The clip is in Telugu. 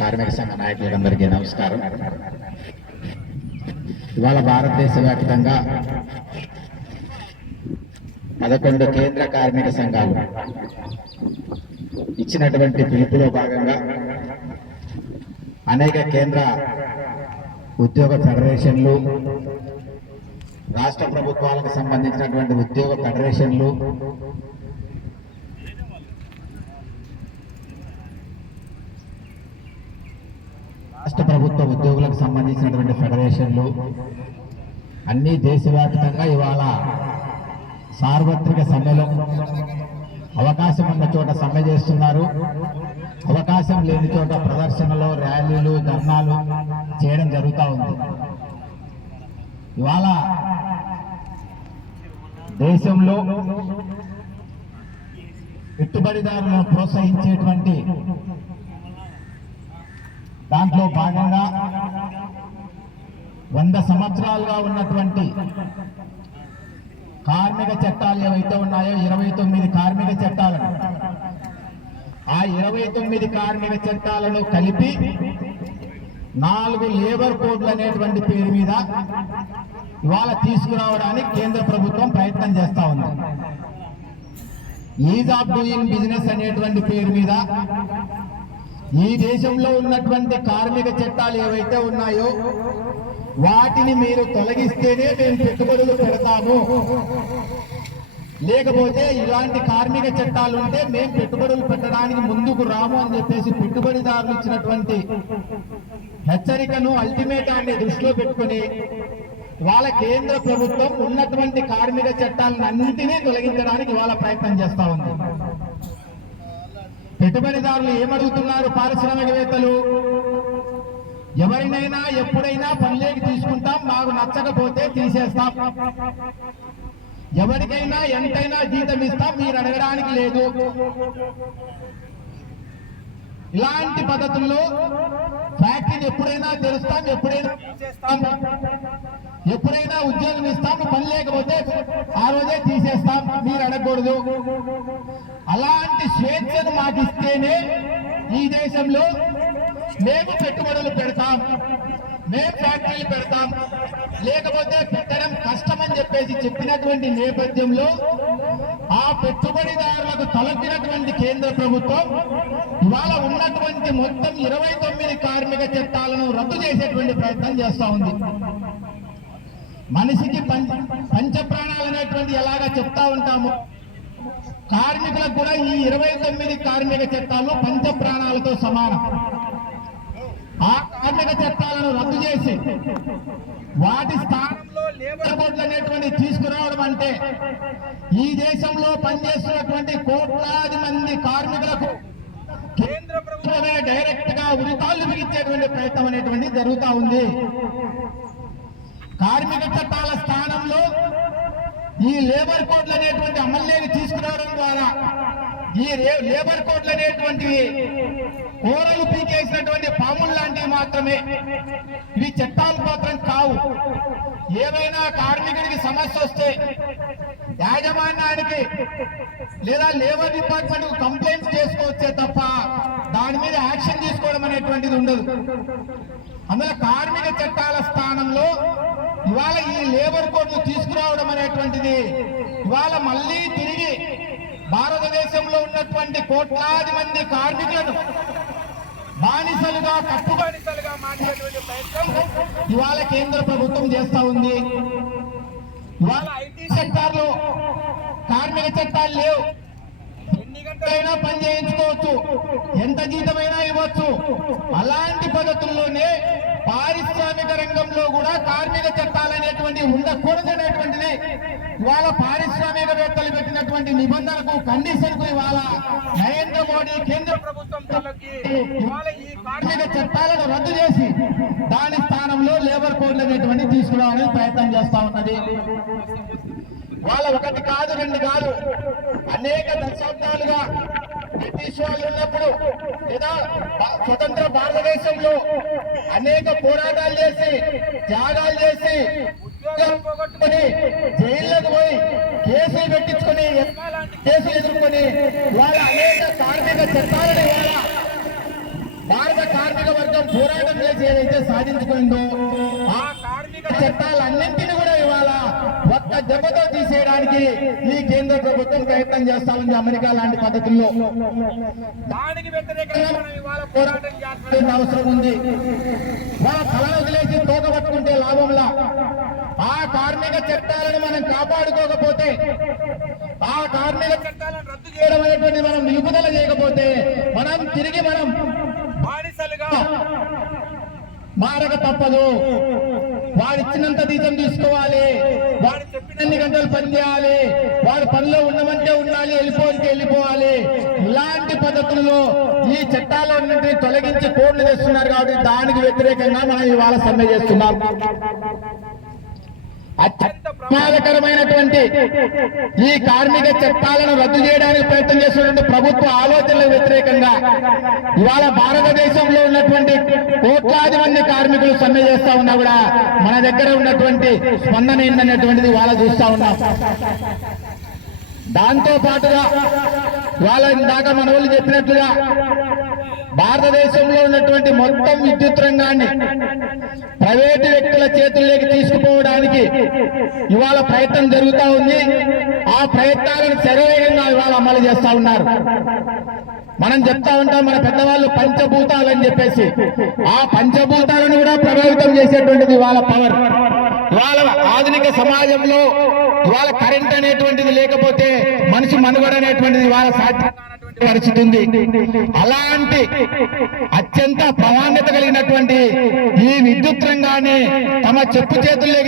కార్మిక సంఘ నాయకులందరికీ నమస్కారం. ఇవాళ భారతదేశ వ్యాప్తంగా పదకొండు కేంద్ర కార్మిక సంఘాలు ఇచ్చినటువంటి పిలుపులో భాగంగా అనేక కేంద్ర ఉద్యోగ ఫెడరేషన్లు రాష్ట్ర ప్రభుత్వాలకు సంబంధించినటువంటి ఉద్యోగ ఫెడరేషన్లు రాష్ట్ర ప్రభుత్వ ఉద్యోగులకు సంబంధించినటువంటి ఫెడరేషన్లు అన్ని దేశవ్యాప్తంగా ఇవాళ సార్వత్రిక సమ్మెలో అవకాశం ఉన్న చోట సమ్మె చేస్తున్నారు. అవకాశం లేని చోట ప్రదర్శనలు ర్యాలీలు ధర్నాలు చేయడం జరుగుతూ ఉంది. ఇవాళ దేశంలో పెట్టుబడిదారులను ప్రోత్సహించేటువంటి దాంట్లో భాగంగా వంద సంవత్సరాలుగా ఉన్నటువంటి కార్మిక చట్టాలు ఏవైతే ఉన్నాయో ఇరవై తొమ్మిది కార్మిక చట్టాలను ఆ ఇరవై తొమ్మిది కార్మిక చట్టాలను కలిపి నాలుగు లేబర్ కోడ్లు అనేటువంటి పేరు మీద ఇవాళ తీసుకురావడానికి కేంద్ర ప్రభుత్వం ప్రయత్నం చేస్తా ఉంది. ఈజ్ ఆఫ్ డూయింగ్ బిజినెస్ అనేటువంటి పేరు మీద ఈ దేశంలో ఉన్నటువంటి కార్మిక చట్టాలు ఏవైతే ఉన్నాయో వాటిని మీరు తొలగిస్తేనే మేము పెట్టుబడులు పెడతాము. లేకపోతే ఇలాంటి కార్మిక చట్టాలు ఉంటే మేము పెట్టుబడులు పెట్టడానికి ముందుకు రాము అని చెప్పేసి పెట్టుబడిదారులు ఇచ్చినటువంటి హెచ్చరికను అల్టిమేటాన్ని దృష్టిలో పెట్టుకుని వాళ్ళ కేంద్ర ప్రభుత్వం ఉన్నటువంటి కార్మిక చట్టాలను అన్నింటినీ తొలగించడానికి వాళ్ళ ప్రయత్నం చేస్తా ఉంది. పెట్టుబడిదారులు ఏమడుగుతున్నారు పారిశ్రామికవేత్తలు? ఎవరినైనా ఎప్పుడైనా పనిలోకి తీసుకుంటాం మాకు నచ్చకపోతే తీసేస్తాం. ఎవరికైనా ఎంతైనా జీతం ఇస్తాం మీరు అడగడానికి లేదు. ఇలాంటి పద్ధతుల్లో ఫ్యాక్టరీని ఎప్పుడైనా తెరుస్తాం ఎప్పుడైనా తీసేస్తాం. ఎప్పుడైనా ఉద్యోగం ఇస్తాం పని లేకపోతే ఆ రోజే తీసేస్తాం మీరు అడగకూడదు. అలాంటి స్వేచ్ఛను మాకు ఇస్తేనే ఈ దేశంలో మేము పెట్టుబడులు పెడతాం మేము ఫ్యాక్టరీలు పెడతాం. లేకపోతే పెట్టడం కష్టమని చెప్పేసి చెప్పినటువంటి నేపథ్యంలో ఆ పెట్టుబడిదారులకు తలపినటువంటి కేంద్ర ప్రభుత్వం ఇవాళ ఉన్నటువంటి మొత్తం ఇరవై తొమ్మిది కార్మిక చట్టాలను రద్దు చేసేటువంటి ప్రయత్నం చేస్తూ ఉంది. మనిషికి పంచ పంచ ప్రాణాలు అనేటువంటి ఎలాగా చెప్తా ఉంటాము? కార్మికులకు కూడా ఈ ఇరవై తొమ్మిది కార్మిక చట్టాలు పంచ ప్రాణాలతో సమానం. ఆ కార్మిక చట్టాలను రద్దు చేసి వాటి స్థానంలో లేబర్ కోడ్లు అనేటువంటి తీసుకురావడం అంటే ఈ దేశంలో పనిచేస్తున్నటువంటి కోట్లాది మంది కార్మికులకు కేంద్ర ప్రభుత్వమే డైరెక్ట్గా ఉరితాళ్ళు బిగించేటువంటి ప్రయత్నం అనేటువంటి జరుగుతా ఉంది. కార్మిక చట్టాల స్థానంలో ఈ లేబర్ కోడ్లు అనేటువంటి అమల్లోకి తీసుకురావడం ద్వారా ఈ లేబర్ కోడ్లు అనేటువంటివి కూరలు పీకేసినటువంటి పాములు లాంటివి మాత్రమే ఇవి చట్టాలు మాత్రం కావు. ఏమైనా కార్మికుడికి సమస్య వస్తే యాజమాన్యానికి లేదా లేబర్ డిపార్ట్మెంట్ కంప్లైంట్ చేసుకోవచ్చే తప్ప దాని మీద యాక్షన్ తీసుకోవడం అనేటువంటిది ఉండదు. అందులో కార్మిక చట్టాల స్థానంలో ఇవాళ ఈ లేబర్ కోడ్ను తీసుకురావడం అనేటువంటిది ఇవాళ మళ్ళీ తిరిగి భారతదేశంలో ఉన్నటువంటి కోట్లాది మంది కార్మికులను బానిసలుగా కట్టు బానిసలుగా మార్చేటువంటి ప్రయత్నం ఇవాళ కేంద్ర ప్రభుత్వం చేస్తా ఉంది. ఇవాళ ఐటీ సెక్టార్లో కార్మిక చట్టాలు లేవు. ఎక్కడైనా పని చేయించుకోవచ్చు. ఎంత జీతమైనా ఇవ్వచ్చు. అలాంటి పద్ధతుల్లోనే పారిశ్రామిక రంగంలో కూడా కార్మిక చట్టాలు అనేటువంటి ఉండకూడదు అనేటువంటిది ఇవాళ పారిశ్రామికవేత్తలు పెట్టినటువంటి నిబంధనకు కండిషన్కు ఇవాళ నరేంద్ర మోడీ కేంద్ర ప్రభుత్వం ఇవాళ ఈ కార్మిక చట్టాలను రద్దు చేసి దాని స్థానంలో లేబర్ కోడ్లు అనేటువంటి తీసుకురావడానికి ప్రయత్నం చేస్తా ఉన్నది. వాళ్ళ ఒకటి కాదు రెండు కాదు. అనేక దశాబ్దాలుగా బ్రిటిష్ వాళ్ళు ఉన్నప్పుడు లేదా స్వతంత్ర భారతదేశంలో అనేక పోరాటాలు చేసి త్యాగాలు చేసి ఉద్యోగాలు జైళ్ళకు పోయి కేసులు పెట్టించుకొని కేసులు ఎదుర్కొని వాళ్ళ అనేక కార్మిక చట్టాలను ఇవాళ భారత కార్మిక పోరాటం చేసి ఏదైతే సాధించుకుందో ఆ కార్మిక చట్టాలన్నింటినీ కూడా ఇవాళ ఒక్క దెబ్బతో తీసేయడానికి ఈ కేంద్ర ప్రభుత్వం ప్రయత్నం చేస్తా ఉంది అమెరికా లాంటి పద్ధతుల్లో. దానికి వ్యతిరేకంగా అవసరం ఉంది. వాళ్ళ తలను వదిలేసి తోక పట్టుకుంటే లాభంలా? ఆ కార్మిక చట్టాలను మనం కాపాడుకోకపోతే ఆ కార్మిక చట్టాలను రద్దు చేయడం అనేటువంటి మనం నిలుపుదల చేయకపోతే మనం తిరిగి మనం బానిసలుగా మారక తప్పదు. వాడు ఇచ్చినంత జీతం తీసుకోవాలి. వాడు చెప్పినన్ని గంటలు పనిచేయాలి వాడు పనిలో ఉండమంటే ఉండాలి వెళ్ళిపోతే వెళ్ళిపోవాలి. ఇలాంటి పద్ధతుల్లో ఈ చట్టాలన్నింటినీ తొలగించి కోడ్లు తెస్తున్నారు కాబట్టి దానికి వ్యతిరేకంగా మనం ఇవాళ సమ్మె చేస్తున్నాం. ప్రమాదకరమైనటువంటి ఈ కార్మిక చట్టాలను రద్దు చేయడానికి ప్రయత్నం చేస్తున్నటువంటి ప్రభుత్వ ఆలోచనలకు వ్యతిరేకంగా ఇవాళ భారతదేశంలో ఉన్నటువంటి కోట్లాది మంది కార్మికులు సమ్మె చేస్తా ఉన్నా కూడా మన దగ్గర ఉన్నటువంటి స్పందన ఏంటనేటువంటిది ఇవాళ చూస్తా ఉన్నాం. దాంతో పాటుగా వాళ్ళ ఇందాక మన వాళ్ళు చెప్పినట్లుగా భారతదేశంలో ఉన్నటువంటి మొత్తం విద్యుత్ రంగాన్ని ప్రైవేటు వ్యక్తుల చేతుల్లోకి తీసుకుపోవడానికి ఇవాళ ప్రయత్నం జరుగుతా ఉంది. ఆ ప్రయత్నాలను శరవేగంగా ఇవాళ అమలు చేస్తా ఉన్నారు. మనం చెప్తా ఉంటాం మన పెద్దవాళ్ళు పంచభూతాలని చెప్పేసి. ఆ పంచభూతాలను కూడా ప్రభావితం చేసేటువంటిది ఇవాళ పవర్. ఇవాళ ఆధునిక సమాజంలో ఇవాళ కరెంట్ అనేటువంటిది లేకపోతే మనిషి మనుగడ అనేటువంటిది ఇవాళ సాధ్యం పరిస్థితి ఉంది అలాంటి అత్యంత ప్రాధాన్యత కలిగినటువంటి ఈ విద్యుత్ రంగాన్ని తమ చెప్పు చేతుల్లోకి